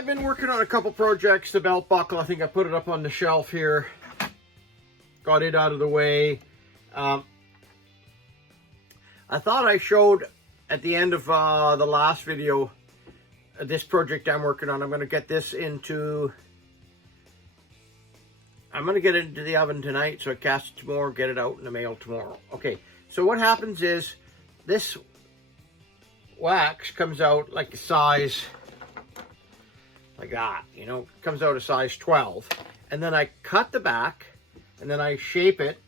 I've been working on a couple projects. The belt buckle, I think I put it up on the shelf here. Got it out of the way. I thought I showed at the end of the last video this project I'm working on. I'm going to get this into... I'm going to get it into the oven tonight, so I cast it tomorrow, get it out in the mail tomorrow. Okay, so what happens is this wax comes out like a size, like that, you know, comes out a size 12. And then I cut the back, and then I shape it.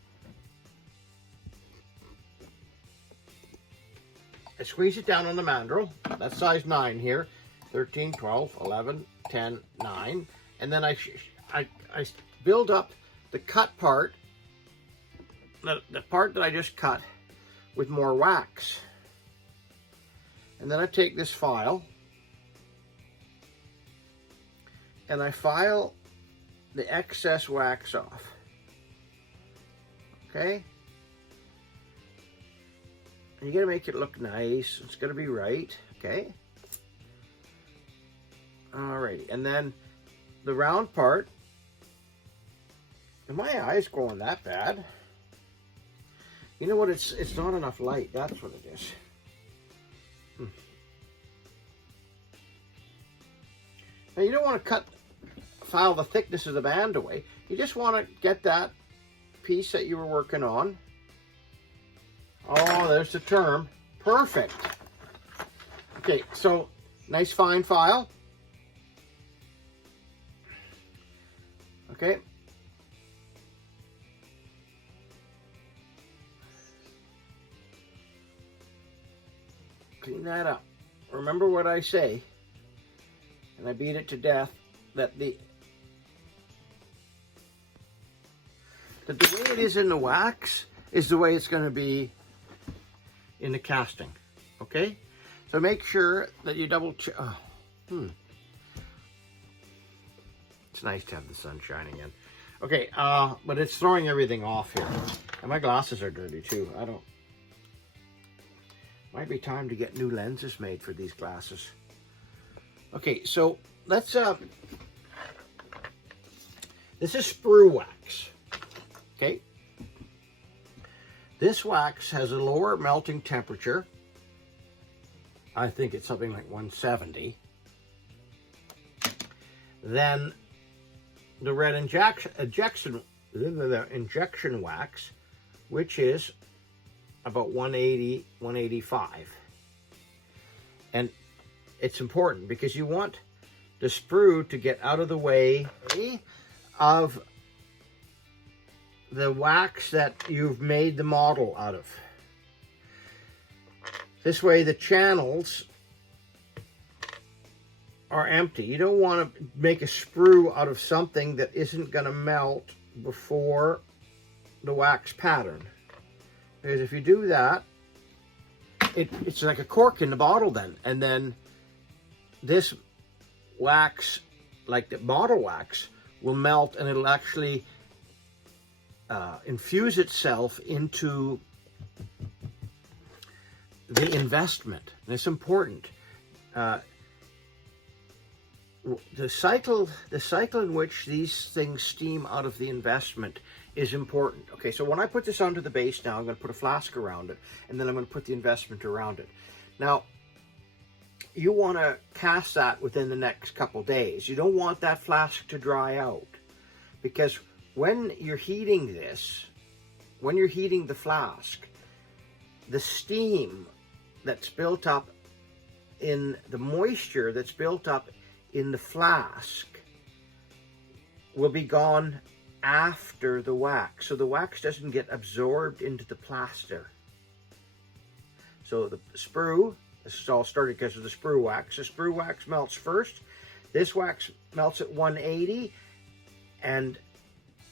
I squeeze it down on the mandrel. That's size 9 here. 13, 12, 11, 10, 9. And then I build up the cut part, the part that I just cut, with more wax. And then I take this file and I file the excess wax off. Okay? And you gotta make it look nice. It's gonna be right. Okay? Alrighty. And then the round part. Are my eyes going that bad? You know what? It's not enough light. That's what it is. Now you don't want to file the thickness of the band away. You just want to get that piece that you were working on. Oh, there's the term. Perfect. Okay, so nice fine file. Okay. Clean that up. Remember what I say, and I beat it to death, that the way it is in the wax is the way it's going to be in the casting. Okay? So make sure that you double check. It's nice to have the sun shining in. Okay, but it's throwing everything off here. And my glasses are dirty too. Might be time to get new lenses made for these glasses. Okay, so let's, this is sprue wax, okay? This wax has a lower melting temperature. I think it's something like 170. Then the red injection wax, which is about 180, 185. And it's important because you want the sprue to get out of the way of the wax that you've made the model out of. This way the channels are empty. You don't want to make a sprue out of something that isn't going to melt before the wax pattern. Because if you do that, it's like a cork in the bottle then. And then this wax, like the bottle wax, will melt and it'll actually infuse itself into the investment. And it's important. The cycle in which these things steam out of the investment is important. Okay, so when I put this onto the base now, I'm going to put a flask around it, and then I'm going to put the investment around it. Now, you want to cast that within the next couple days. You don't want that flask to dry out, because when you're heating this, when you're heating the flask, the steam that's built up in the moisture that's built up in the flask will be gone after the wax, so the wax doesn't get absorbed into the plaster. So the sprue, this is all started because of the sprue wax. The sprue wax melts first. This wax melts at 180, and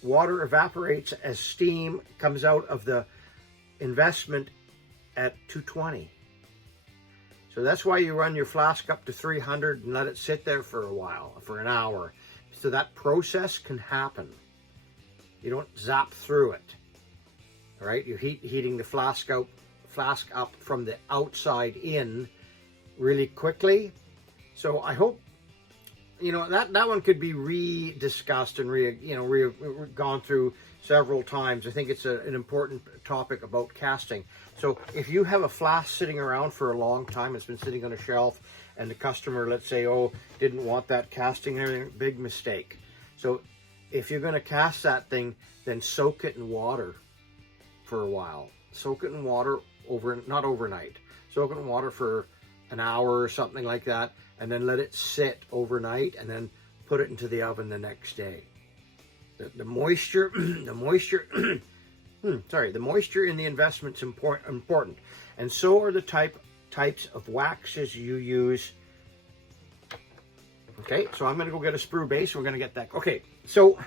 water evaporates as steam comes out of the investment at 220. So that's why you run your flask up to 300 and let it sit there for a while, for an hour, so that process can happen. You don't zap through it. All right, you're heating the flask up from the outside in really quickly. So I hope you know, that one could be re-discussed and gone through several times. I think it's an important topic about casting. So if you have a flask sitting around for a long time, it's been sitting on a shelf, and the customer, let's say, oh, didn't want that casting and everything, big mistake. So if you're going to cast that thing, then soak it in water for a while. Soak it in water not overnight. Soak it in water for an hour or something like that, and then let it sit overnight, and then put it into the oven the next day. The moisture, the moisture in the investment's important, and so are the types of waxes you use. Okay, so I'm gonna go get a sprue base. We're gonna get that. Okay, so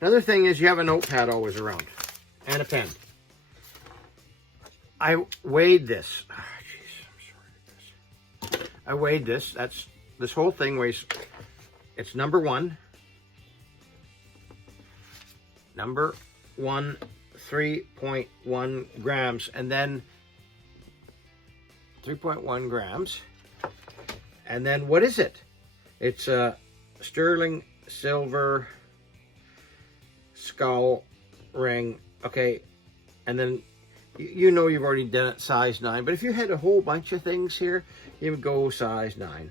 another thing is you have a notepad always around and a pen. I weighed this. Oh, geez, I'm sorry. I weighed this. This whole thing weighs. It's number one, 3.1 grams, and then 3.1 grams, and then what is it? It's a sterling silver skull ring. Okay, and then you know you've already done it size 9, but if you had a whole bunch of things here, you would go size 9,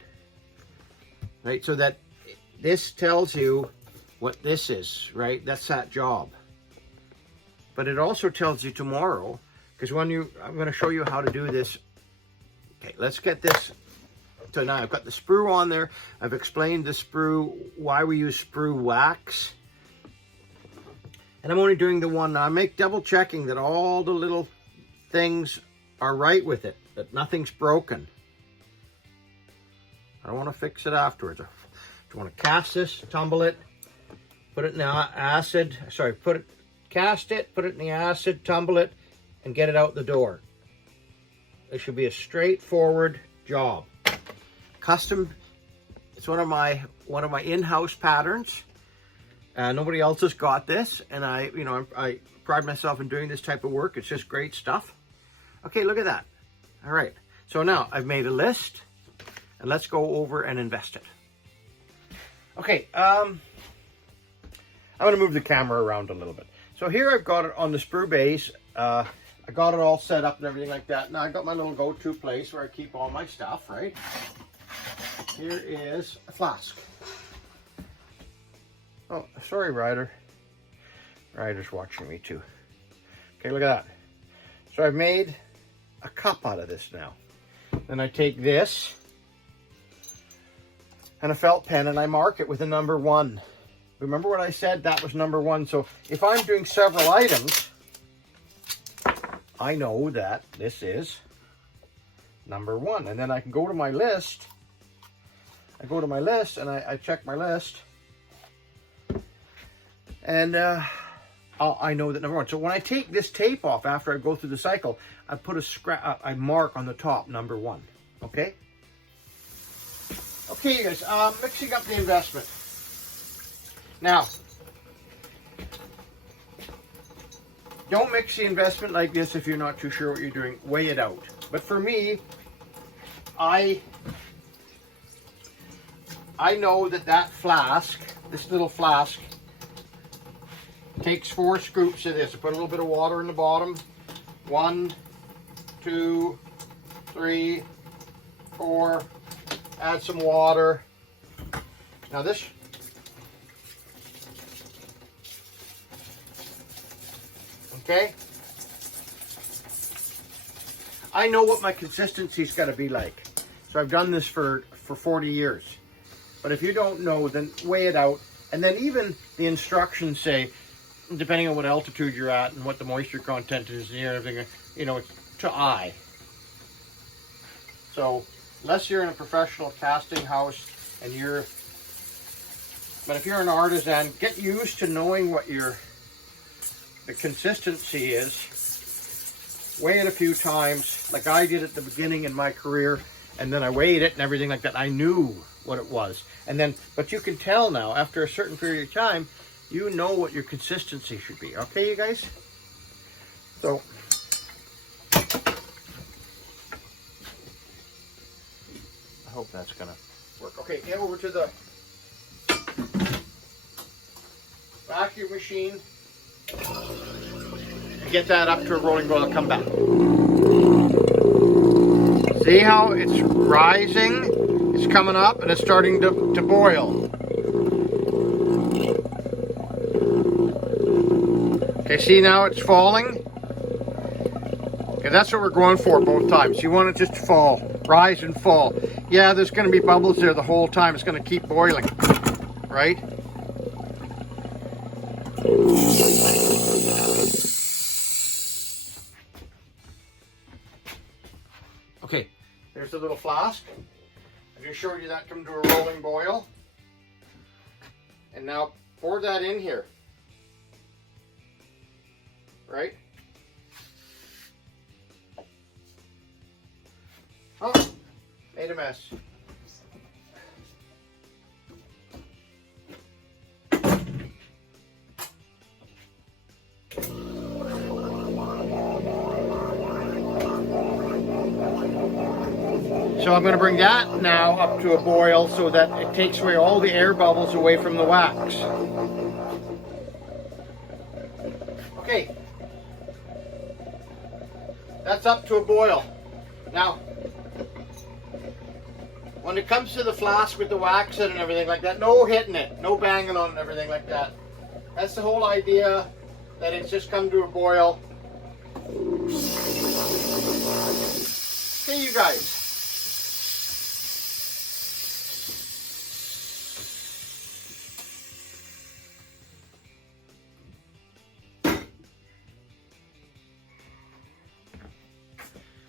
right? So that this tells you what this is, right? That's that job. But it also tells you tomorrow, because I'm going to show you how to do this. Okay, let's get this. So now I've got the sprue on there. I've explained the sprue, why we use sprue wax. And I'm only doing the one. Now I double checking that all the little things are right with it, that nothing's broken. I don't want to fix it afterwards. I want to cast this, tumble it, put it in the acid. Sorry, cast it, put it in the acid, tumble it, and get it out the door. It should be a straightforward job. Custom. It's one of my in-house patterns. Nobody else has got this, and I pride myself in doing this type of work. It's just great stuff. Okay, look at that. All right. So now I've made a list, and let's go over and invest it. Okay. I'm going to move the camera around a little bit. So here I've got it on the sprue base. I got it all set up and everything like that. Now I got my little go-to place where I keep all my stuff, right? Here is a flask. Oh, sorry, Ryder. Ryder's watching me too. Okay, look at that. So I've made a cup out of this now. Then I take this and a felt pen and I mark it with a number 1. Remember what I said? That was number 1. So if I'm doing several items, I know that this is number 1. And then I can go to my list. I go to my list and I check my list. And I know that number 1. So when I take this tape off after I go through the cycle, I put I mark on the top number 1. Okay? Okay, you guys, mixing up the investment. Now, don't mix the investment like this if you're not too sure what you're doing. Weigh it out. But for me, I know that flask, this little flask, takes 4 scoops of this. I put a little bit of water in the bottom. 1, 2, 3, 4. Add some water. Now this, okay? I know what my consistency's got to be like. So I've done this for 40 years. But if you don't know, then weigh it out. And then even the instructions say, depending on what altitude you're at and what the moisture content is and everything, it's to eye. So unless you're in a professional casting house and but if you're an artisan, get used to knowing what the consistency is. Weigh it a few times, like I did at the beginning in my career, and then I weighed it and everything like that. I knew what it was. And then, but you can tell now, after a certain period of time, you know what your consistency should be. Okay, you guys? So, I hope that's gonna work. Okay, get over to the Vacuum machine. Get that up to a rolling boil, come back. See how it's rising? It's coming up and it's starting to boil. Okay, see now it's falling? Okay, that's what we're going for both times. You want it just to fall, rise and fall. Yeah, there's going to be bubbles there the whole time. It's going to keep boiling, right? Okay, there's the little flask. I just showed you that come to a rolling boil. And now pour that in here. Right? Oh, made a mess. So I'm going to bring that now up to a boil so that it takes away all the air bubbles away from the wax. Okay. That's up to a boil. Now, when it comes to the flask with the wax in and everything like that, no hitting it, no banging on it and everything like that. That's the whole idea, that it's just come to a boil. Okay, you guys.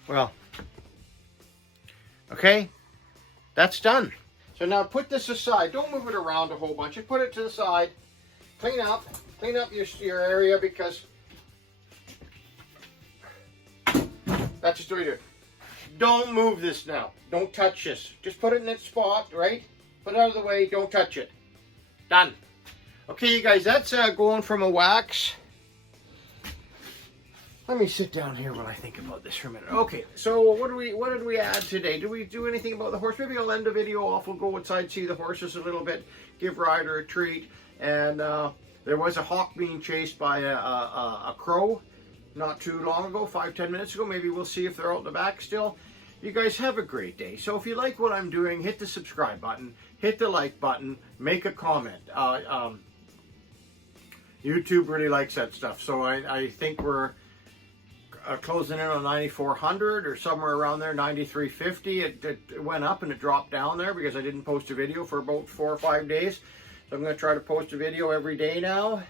Well, okay, that's done. So now put this aside. Don't move it around a whole bunch. Just put it to the side. Clean up your area, because that's just the way to do it. Don't move this now. Don't touch this. Just put it in its spot, right? Put it out of the way. Don't touch it. Done. Okay, you guys, that's going from a wax. Let me sit down here while I think about this for a minute. Okay, so what did we add today? Did we do anything about the horse? Maybe I'll end the video off. We'll go outside, see the horses a little bit, give Ryder a treat. And there was a hawk being chased by a crow not too long ago, 5-10 minutes ago. Maybe we'll see if they're out in the back still. You guys have a great day. So if you like what I'm doing, hit the subscribe button, hit the like button, make a comment. YouTube really likes that stuff. So I think we're closing in on 9,400 or somewhere around there, 9,350. It went up and it dropped down there because I didn't post a video for about 4 or 5 days. So I'm going to try to post a video every day now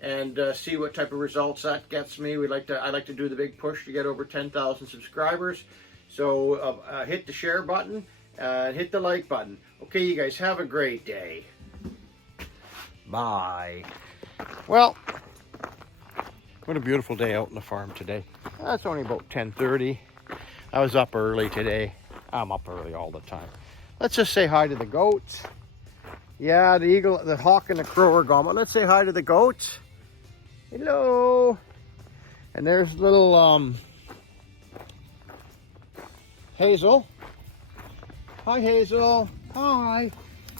and see what type of results that gets me. I like to do the big push to get over 10,000 subscribers. So hit the share button, hit the like button. Okay, you guys have a great day. Bye. Well, what a beautiful day out on the farm today. It's only about 10:30. I was up early today. I'm up early all the time. Let's just say hi to the goats. Yeah, the eagle, the hawk and the crow are gone, but let's say hi to the goats. Hello. And there's little Hazel. Hi, Hazel. Hi.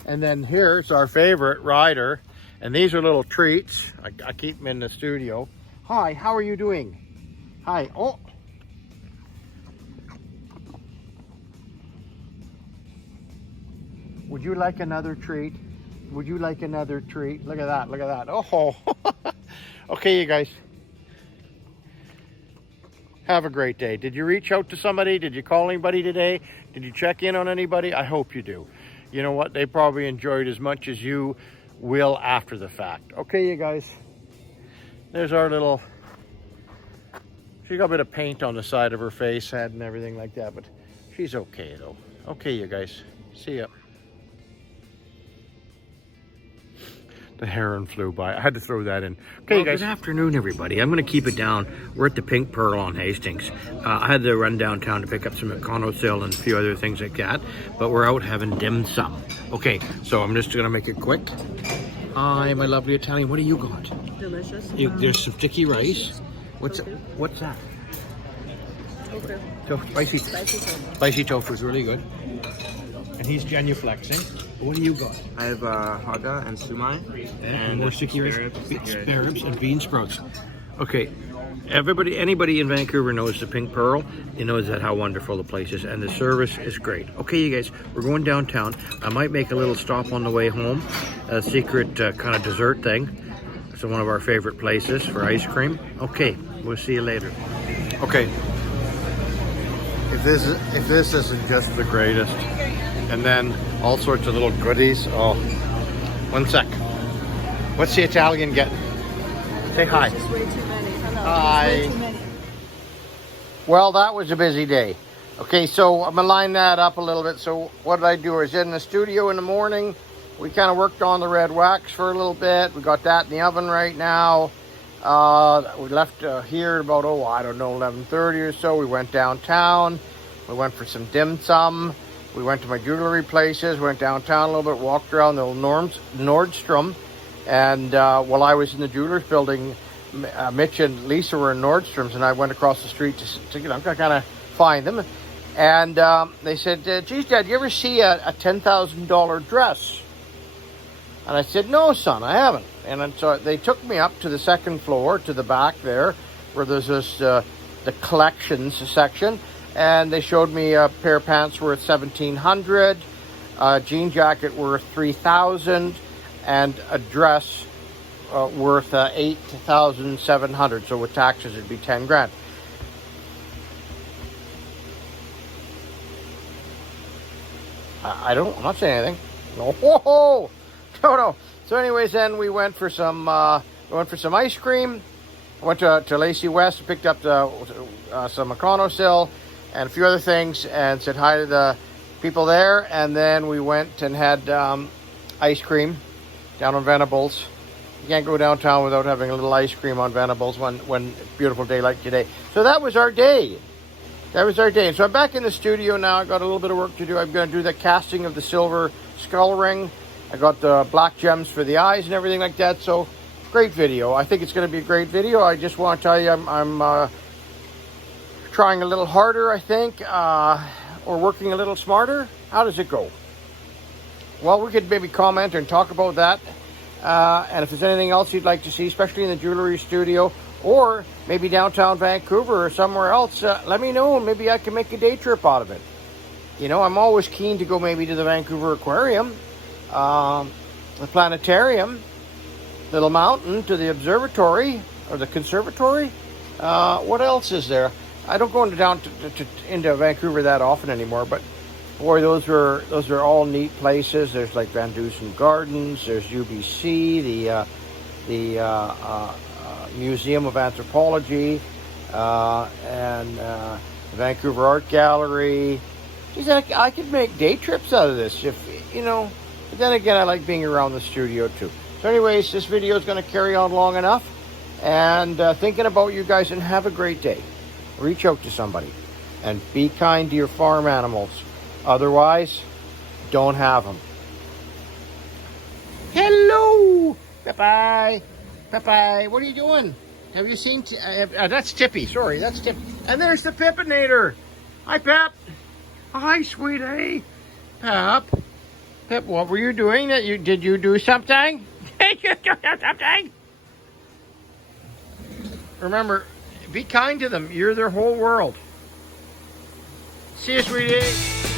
And then here's our favorite Ryder. And these are little treats. I keep them in the studio. Hi, how are you doing? Hi. Oh. Would you like another treat? Would you like another treat? Look at that. Look at that. Oh. Okay, you guys. Have a great day. Did you reach out to somebody? Did you call anybody today? Did you check in on anybody? I hope you do. You know what? They probably enjoyed as much as you will after the fact. Okay, you guys. There's our little... She got a bit of paint on the side of her face, head, and everything like that, but she's okay, though. Okay, you guys. See ya. The heron flew by. I had to throw that in. Okay, well, guys. Good afternoon, everybody. I'm going to keep it down. We're at the Pink Pearl on Hastings. I had to run downtown to pick up some econo-sil and a few other things like that, but we're out having dim sum. Okay, so I'm just going to make it quick. Hi, my lovely Italian. What do you got? Delicious. There's some sticky rice. What's that? Spicy tofu is really good. And he's genuflexing. What do you got? I have haga and sumai. And more sticky spare ribs and bean sprouts. Okay, anybody in Vancouver knows the Pink Pearl. You know that how wonderful the place is, and the service is great. Okay, you guys, we're going downtown. I might make a little stop on the way home, a secret kind of dessert thing. It's one of our favorite places for ice cream. Okay, we'll see you later. Okay, if this isn't just the greatest, and then all sorts of little goodies. Oh, one sec. What's the Italian getting? Say hi. There's just way too many. Hello. Hi. Way too many. Well, that was a busy day. Okay, so I'm gonna line that up a little bit. So what did I do? I was in the studio in the morning. We kind of worked on the red wax for a little bit. We got that in the oven right now. We left here about, I don't know, 11:30 or so. We went downtown. We went for some dim sum. We went to my jewelry places, went downtown a little bit, walked around the Nordstrom. And while I was in the jewelers building, Mitch and Lisa were in Nordstrom's, and I went across the street to kind of find them. And they said, geez, Dad, you ever see a $10,000 dress? And I said, no, son, I haven't. And so they took me up to the second floor, to the back there, where there's this the collections section. And they showed me a pair of pants worth $1,700, a jean jacket worth $3,000, and a dress worth $8,700. So with taxes, it'd be 10 grand. I'm not saying anything. No. So anyways, then we went for some ice cream. I went to Lacey West, picked up some Econosil and a few other things, and said hi to the people there. And then we went and had ice cream down on Venables. You can't go downtown without having a little ice cream on Venables when beautiful day like today. So that was our day. And so I'm back in the studio now. I got a little bit of work to do. I'm going to do the casting of the silver skull ring. I got the black gems for the eyes and everything like that. So great video. I think it's going to be a great video. I just want to tell you I'm trying a little harder, I think, or working a little smarter. How does it go? Well, we could maybe comment and talk about that. And if there's anything else you'd like to see, especially in the jewelry studio, or maybe downtown Vancouver or somewhere else, let me know, and maybe I can make a day trip out of it. You know, I'm always keen to go maybe to the Vancouver Aquarium, the planetarium, Little Mountain, to the observatory or the conservatory. What else is there? I don't go into Vancouver that often anymore, but boy, those are all neat places. There's like Van Dusen Gardens. There's UBC, the Museum of Anthropology, and the Vancouver Art Gallery. Geez, I could make day trips out of this, if you know. But then again, I like being around the studio too. So anyways, this video is going to carry on long enough. And thinking about you guys, and have a great day. Reach out to somebody. And be kind to your farm animals. Otherwise, don't have them. Hello! Bye-bye. Bye-bye. What are you doing? Have you seen... that's Tippy. Sorry, that's Tippy. And there's the Pippinator. Hi, Pep. Hi, sweetie. Pep. Pep, what were you doing? Did you do something? Did you do something? Remember, be kind to them. You're their whole world. See you, sweetie.